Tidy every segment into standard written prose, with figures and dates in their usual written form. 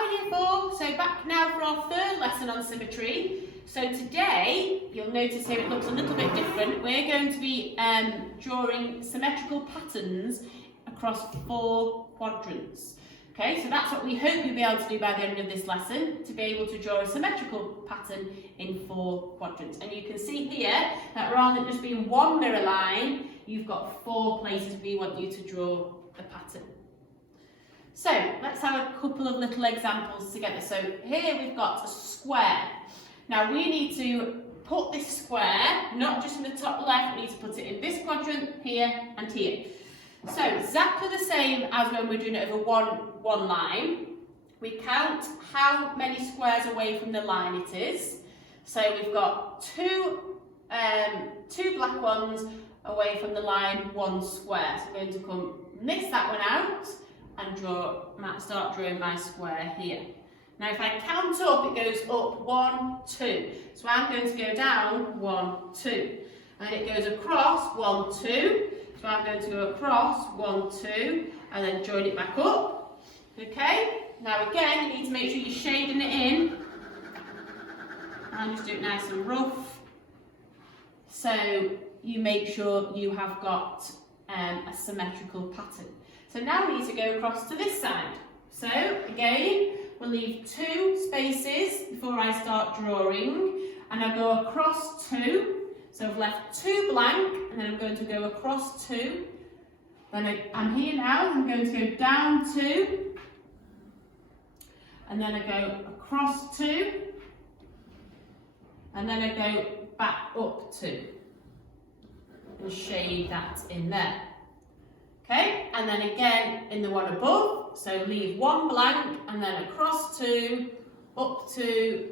Hi Year 4, so back now for our third lesson on symmetry. So today, you'll notice here it looks a little bit different. We're going to be drawing symmetrical patterns across 4 quadrants. Okay, so that's what we hope you'll be able to do by the end of this lesson, to be able to draw a symmetrical pattern in 4 quadrants. And you can see here that rather than just being one mirror line, you've got 4 places we want you to draw the pattern. So let's have a couple of little examples together. So here we've got a square. Now we need to put this square, not just in the top left, we need to put it in this quadrant, here and here. So exactly the same as when we're doing it over one line. We count how many squares away from the line it is. So we've got two black ones away from the line, 1 square. So I'm going to come miss that one out and start drawing my square here. Now if I count up, it goes up 1, 2. So I'm going to go down 1, 2. And it goes across 1, 2. So I'm going to go across 1, 2, and then join it back up. Okay? Now again, you need to make sure you're shading it in. And just do it nice and rough. So you make sure you have got a symmetrical pattern. So now we need to go across to this side. So again, we'll leave 2 spaces before I start drawing, and I'll go across 2. So I've left 2 blank, and then I'm going to go across 2. Then I'm here now, I'm going to go down 2, and then I go across 2, and then I go back up 2, and shade that in there. Okay, and then again in the one above, so leave 1 blank, and then across 2, up 2.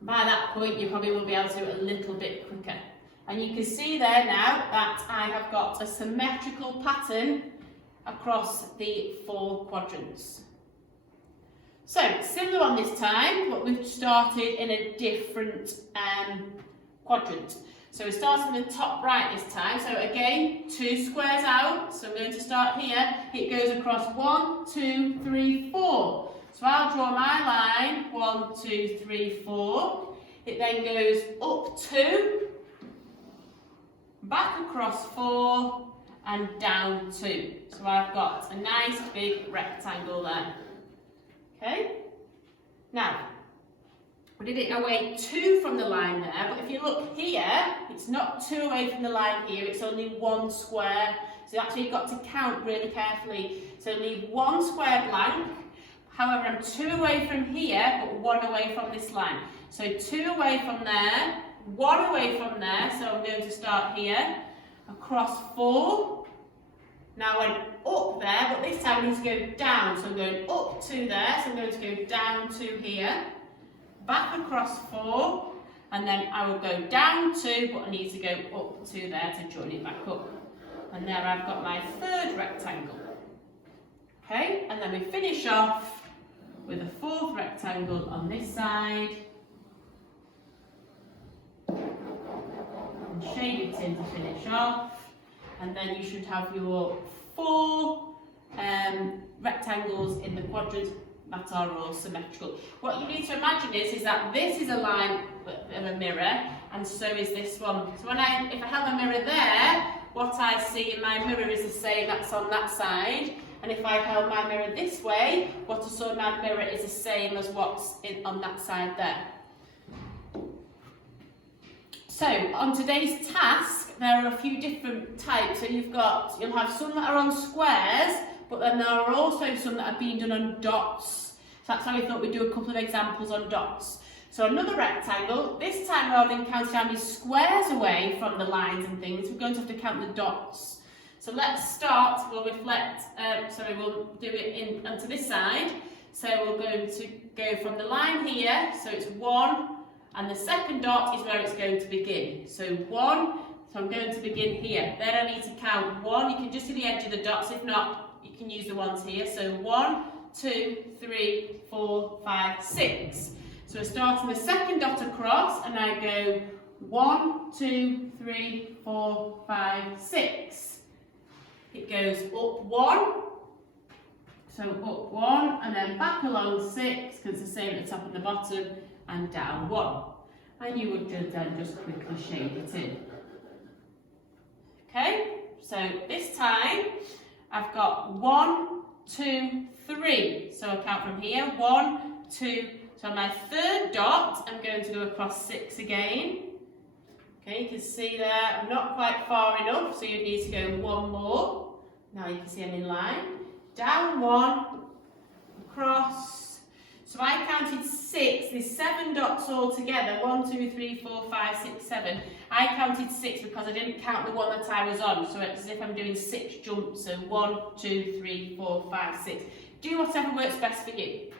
By that point, you probably will be able to do it a little bit quicker. And you can see there now that I have got a symmetrical pattern across the 4 quadrants. So, similar one this time, but we've started in a different quadrant. So we're starting in the top right this time. So again, 2 squares out. So I'm going to start here. It goes across 1, 2, 3, 4. So I'll draw my line, 1, 2, 3, 4. It then goes up 2, back across 4, and down 2. So I've got a nice big rectangle there. Okay? Now, we did it away 2 from the line there, but if you look here, it's not 2 away from the line here, it's only 1 square. So actually you've got to count really carefully. So leave 1 square blank. However, I'm 2 away from here, but 1 away from this line. So 2 away from there, 1 away from there. So I'm going to start here, across 4. Now I went up there, but this time I need to go down. So I'm going up 2 there, so I'm going to go down 2 here, back across 4, and then I will go down 2, but I need to go up 2 there to join it back up. And there I've got my 3rd rectangle. Okay, and then we finish off with a 4th rectangle on this side. And shade it in to finish off. And then you should have your 4 rectangles in the quadrant that are all symmetrical. What you need to imagine is that this is a line of a mirror, and so is this one. So if I have a mirror there, what I see in my mirror is the same that's on that side. And if I held my mirror this way, what I saw in my mirror is the same as what's on that side there. So on today's task, there are a few different types. So you'll have some that are on squares, but then there are also some that are being done on dots. So that's how we thought we'd do a couple of examples on dots. So another rectangle, this time rather than counting how many squares away from the lines and things, we're going to have to count the dots. So let's start, we'll do it onto this side. So we're going to go from the line here, so it's 1, and the second dot is where it's going to begin. So 1, so I'm going to begin here. Then I need to count 1, you can just do the edge of the dots, if not, you can use the ones here. So 1, 2, 3, 4, 5, 6. So we're starting the second dot across, and I go 1, 2, 3, 4, 5, 6. It goes up 1, So up 1 and then back along 6, because it's the same at the top and the bottom, and down 1. And you would then just quickly shade it in. Okay, so this time I've got 1, 2, 3. So I'll count from here, 1, 2. So on my third dot, I'm going to go across 6 again. Okay, you can see there, I'm not quite far enough, so you need to go 1 more. Now you can see I'm in line. Down 1, across. So I counted 6, there's 7 dots all together, 1, 2, 3, 4, 5, 6, 7. I counted 6 because I didn't count the one that I was on, so it's as if I'm doing 6 jumps, so 1, 2, 3, 4, 5, 6. Do whatever works best for you.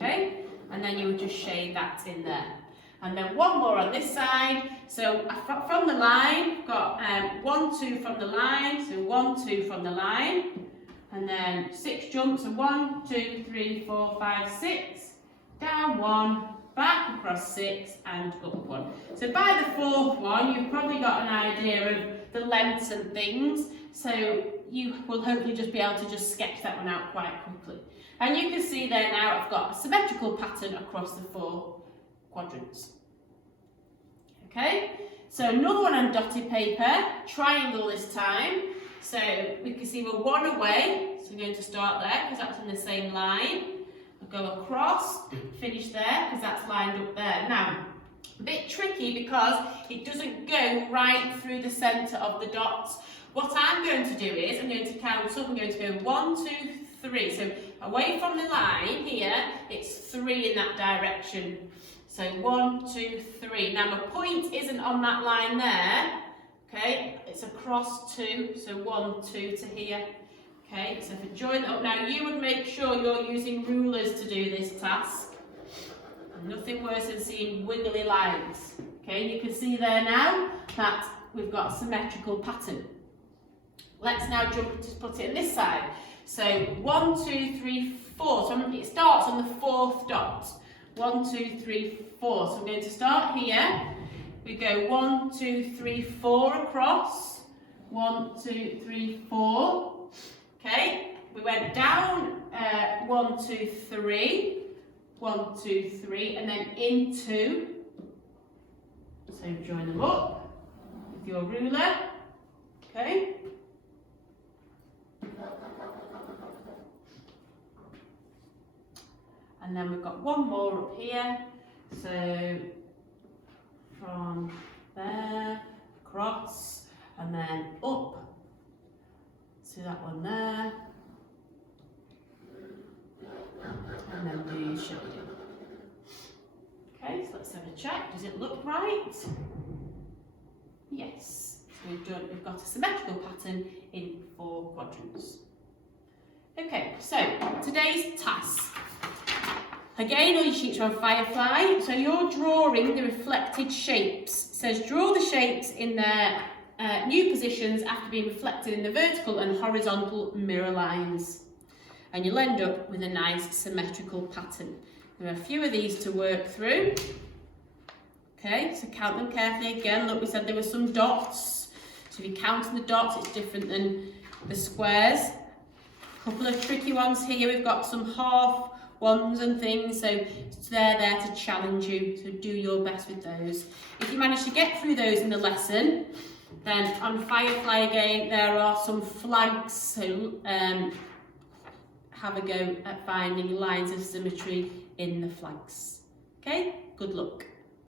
Okay, and then you would just shade that in there. And then 1 more on this side. So from the line, got 1, 2 from the line, so 1, 2 from the line. And then 6 jumps, and 1, 2, 3, 4, 5, 6. Down 1, back across 6, and up 1. So by the 4th one, you've probably got an idea of the lengths and things. So you will hopefully just be able to just sketch that one out quite quickly. And you can see there now I've got a symmetrical pattern across the 4 quadrants. Okay, so another one on dotted paper, triangle this time. So we can see we're 1 away, so we're going to start there because that's in the same line. We'll go across, finish there because that's lined up there. Now, a bit tricky because it doesn't go right through the centre of the dots. What I'm going to do is I'm going to count up, I'm going to go 1, 2, 3. So away from the line here, it's 3 in that direction. So 1, 2, 3. Now my point isn't on that line there. Okay, it's across 2, so 1, 2 to here. Okay, so if I join that up now, you would make sure you're using rulers to do this task. Nothing worse than seeing wiggly lines. Okay, you can see there now that we've got a symmetrical pattern. Let's now jump to put it in this side. So 1, 2, 3, 4. So it starts on the 4th dot. 1, 2, 3, 4. So I'm going to start here. We go 1, 2, 3, 4 across. 1, 2, 3, 4. Okay, we went down 1, 2, 3. 1, 2, 3, and then into. So join them up with your ruler. Okay. And then we've got 1 more up here. So from there, across, and then up. See that one there. And then do your shading. Okay, so let's have a check. Does it look right? Yes. So we've got a symmetrical pattern in 4 quadrants. Okay, so today's task. Again, all your sheets are on Firefly, so you're drawing the reflected shapes. It says draw the shapes in their new positions after being reflected in the vertical and horizontal mirror lines. And you'll end up with a nice symmetrical pattern. There are a few of these to work through. Okay, so count them carefully again. Look, we said there were some dots. So if you're counting the dots, it's different than the squares. A couple of tricky ones here. We've got some half ones and things, so they're there to challenge you, so do your best with those. If you manage to get through those in the lesson, then on Firefly again there are some flags, so have a go at finding lines of symmetry in the flags. Okay, good luck.